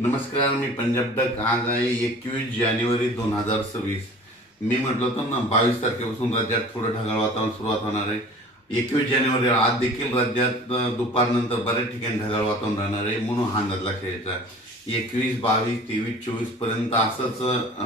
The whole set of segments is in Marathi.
नमस्कार, मी पंजाब डक. आज आहे 21 जानेवारी 2026. मी म्हटलं होतं ना 22 तारखेपासून राज्यात थोडं ढगाळ वातावरण सुरुवात होणार आहे. 21 जानेवारी आज देखील राज्यात दुपारनंतर बऱ्याच ठिकाणी ढगाळ वातावरण राहणार आहे, म्हणून हा अंदाज लक्षात घ्यायचा. 21, 22, 23, 24 पर्यंत असंच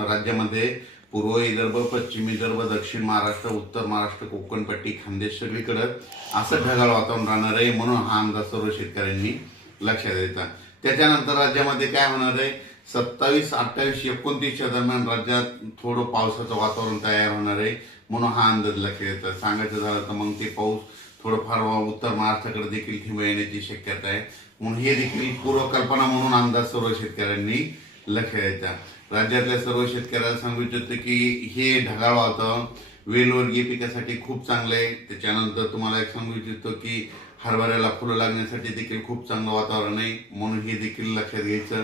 राज्यामध्ये पूर्व विदर्भ, पश्चिम विदर्भ, दक्षिण महाराष्ट्र, उत्तर महाराष्ट्र, कोकणपट्टी, खानदेश सगळीकडं असं ढगाळ वातावरण राहणार आहे, म्हणून हा अंदाज सर्व शेतकऱ्यांनी लक्षात द्यायचा. त्याच्यानंतर राज्यामध्ये काय होणार आहे, 27, 28, 29च्या दरम्यान राज्यात थोडं पावसाचं वातावरण तयार होणार आहे, म्हणून हा अंदाज लक्षात येतं. सांगायचं झालं तर मग ते पाऊस थोडंफार उत्तर महाराष्ट्राकडे देखील ठिंब येण्याची शक्यता आहे, म्हणून हे देखील पूर्वकल्पना म्हणून अंदाज सर्व शेतकऱ्यांनी लक्षात द्यायचा. राज्यातल्या सर्व शेतकऱ्याला सांगू इच्छितो की हे ढगाळ वातावरण वेलवर्गीय पिकासाठी खूप चांगलं आहे. त्याच्यानंतर तुम्हाला एक सांगू इच्छितो की हरभऱ्याला फुलं लागण्यासाठी देखील खूप चांगलं वातावरण आहे, म्हणून हे देखील लक्षात घ्यायचं.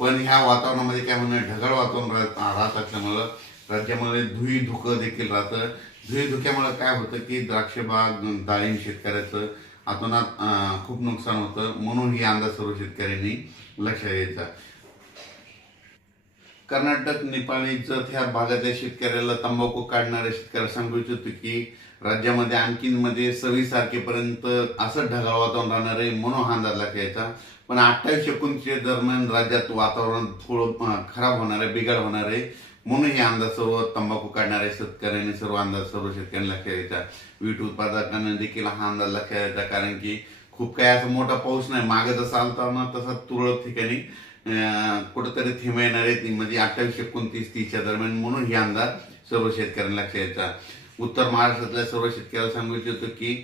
पण ह्या वातावरणामध्ये काय होणार, ढगाळ वातावरण राहत असल्यामुळं राज्यामध्ये धुई धुकं देखील राहतं. धुई धुक्यामुळे काय होतं की द्राक्ष बाग, डाळिंब शेतकऱ्याचं अतोनात खूप नुकसान होतं, म्हणून ही अंदाज सर्व शेतकऱ्यांनी लक्षात घ्यायचा. कर्नाटक, नेपाळ, जत ह्या भागातल्या शेतकऱ्याला तंबाखू काढणाऱ्या शेतकऱ्याला सांगू इच्छितो की राज्यामध्ये आणखीन 26 तारखेपर्यंत असं ढगाळ वातावरण राहणार आहे, म्हणून हा अंदाज लक्षात घ्यायचा. पण 28-29 दरम्यान राज्यात वातावरण थोडं खराब होणार आहे, बिघाड होणार आहे, म्हणून हे अंदाज सर्व तंबाखू काढणाऱ्या शेतकऱ्यांनी सर्व शेतकऱ्यांनी लक्षात घ्यायचा. वीट उत्पादकांना देखील हा अंदाज लक्षात घ्यायचा, कारण की खूप काही असा मोठा पाऊस नाही, मागे जसा आलता ना तसा तुरळक ठिकाणी कुठेतरी थेंब येणार आहे, म्हणजे 28, 29, 30च्या दरम्यान, म्हणून हे अंदाज सर्व शेतकऱ्यांना लक्षात घ्यायचा. उत्तर महाराष्ट्रातल्या सर्व शेतकऱ्याला सांगू इच्छितो की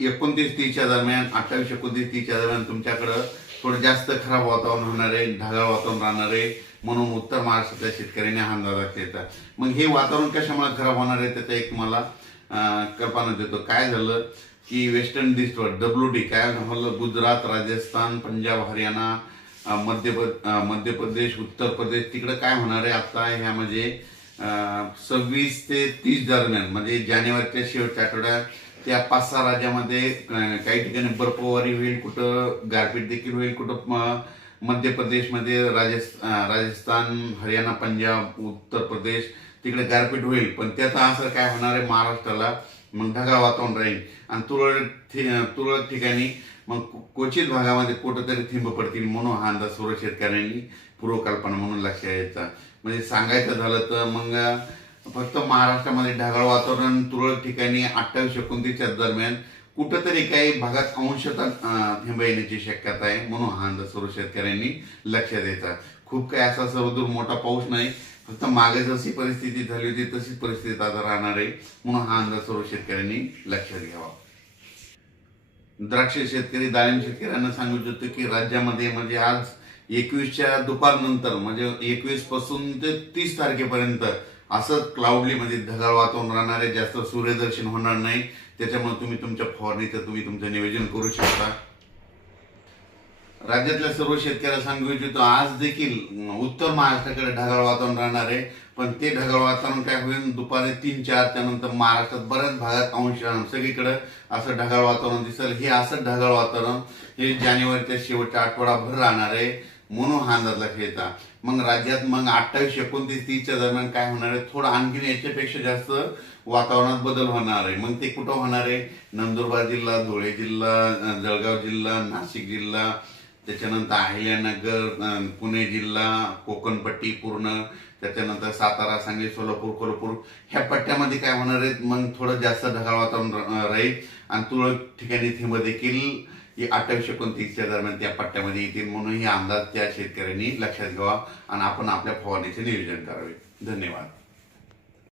29-30च्या दरम्यान, 28-29-30च्या दरम्यान तुमच्याकडं थोडं जास्त खराब वातावरण होणार आहे, ढगाळ वातावरण राहणार आहे, म्हणून उत्तर महाराष्ट्रातल्या शेतकऱ्यांनी हा अंदाज लक्षात घ्यायचा. मग हे वातावरण कशामुळे खराब होणार आहे त्याचा एक तुम्हाला कल्पना देतो. काय झालं की वेस्टर्न डिस्टर्ब WD काय झालं, गुजरात, राजस्थान, पंजाब, हरियाणा, मध्य प्रदेश, उत्तर प्रदेश, तिकडे काय होणार आहे आता ह्यामध्ये 26 ते 30 दरम्यान, म्हणजे जानेवारीच्या शेवटच्या आठवड्यात त्या 5-6 राज्यामध्ये काही ठिकाणी बर्फवारी होईल, कुठं गारपीट देखील होईल, कुठं मध्य प्रदेशमध्ये राजस्थान, हरियाणा, पंजाब, उत्तर प्रदेश तिकडे गारपीट होईल. पण त्याचा असर काय होणार आहे महाराष्ट्राला, मग ढगाळ वातावरण राहील आणि तुरळक ठिकाणी मग क्वचित भागामध्ये कुठंतरी थिंब पडतील, म्हणून हा अंदाज सर्व शेतकऱ्यांनी पूर्वकल्पना म्हणून लक्षात घ्यायचा. म्हणजे सांगायचं झालं तर मग फक्त महाराष्ट्रामध्ये ढगाळ वातावरण तुरळक ठिकाणी 28-29च्या दरम्यान कुठंतरी काही भागात अंशतः थिंब येण्याची शक्यता आहे, म्हणून हा अंदाज सर्व शेतकऱ्यांनी लक्षात द्यायचा. खूप काही असा सर्वदूर मोठा पाऊस नाही, फक्त मागे जशी परिस्थिती झाली होती तशीच परिस्थिती आता राहणार आहे, म्हणून हा अंदाज सर्व शेतकऱ्यांनी लक्षात घ्यावा. द्राक्ष शेतकरी, डाळिंब शेतकऱ्यांना सांगू इच्छितो की राज्यामध्ये म्हणजे आज 21च्या दुपारनंतर, म्हणजे 21 पासून ते 30 तारखेपर्यंत असं क्लाउडली म्हणजे ढगाळ वातावरण राहणार आहे, जास्त सूर्यदर्शन होणार नाही, त्याच्यामुळे तुम्ही तुमच्या फवारणीचं तुमचं नियोजन करू शकता. राज्यातल्या सर्व शेतकऱ्याला सांगू इच्छितो आज देखील उत्तर महाराष्ट्राकडे ढगाळ वातावरण राहणार आहे, पण ते ढगाळ वातावरण काय होईल, दुपारी 3-4च्या नंतर महाराष्ट्रात बऱ्याच भागात सगळीकडे असं ढगाळ वातावरण दिसेल. हे असं ढगाळ वातावरण हे जानेवारीच्या शेवटच्या आठवडाभर राहणार आहे, म्हणून हा अंदाज लक्षात घ्यायचा. मग राज्यात 28, 29, 30च्या दरम्यान काय होणार आहे, थोडं आणखीन याच्यापेक्षा जास्त वातावरणात बदल होणार आहे. मग ते कुठं होणार आहे, नंदुरबार जिल्हा, धुळे जिल्हा, जळगाव जिल्हा, नाशिक जिल्हा, त्याच्यानंतर अहिल्यानगर, पुणे जिल्हा, कोकणपट्टी पूर्ण, त्याच्यानंतर सातारा, सांगली, सोलापूर, कोल्हापूर ह्या पट्ट्यामध्ये काय होणार आहे, मग थोडं जास्त ढगाळ वातावरण राहील आणि तुरळक ठिकाणी थिंब देखील 28-29च्या दरम्यान त्या पट्ट्यामध्ये येतील, म्हणून ही अंदाज त्या शेतकऱ्यांनी लक्षात घ्यावा आणि आपण आपल्या फवारणीचे नियोजन करावे. धन्यवाद.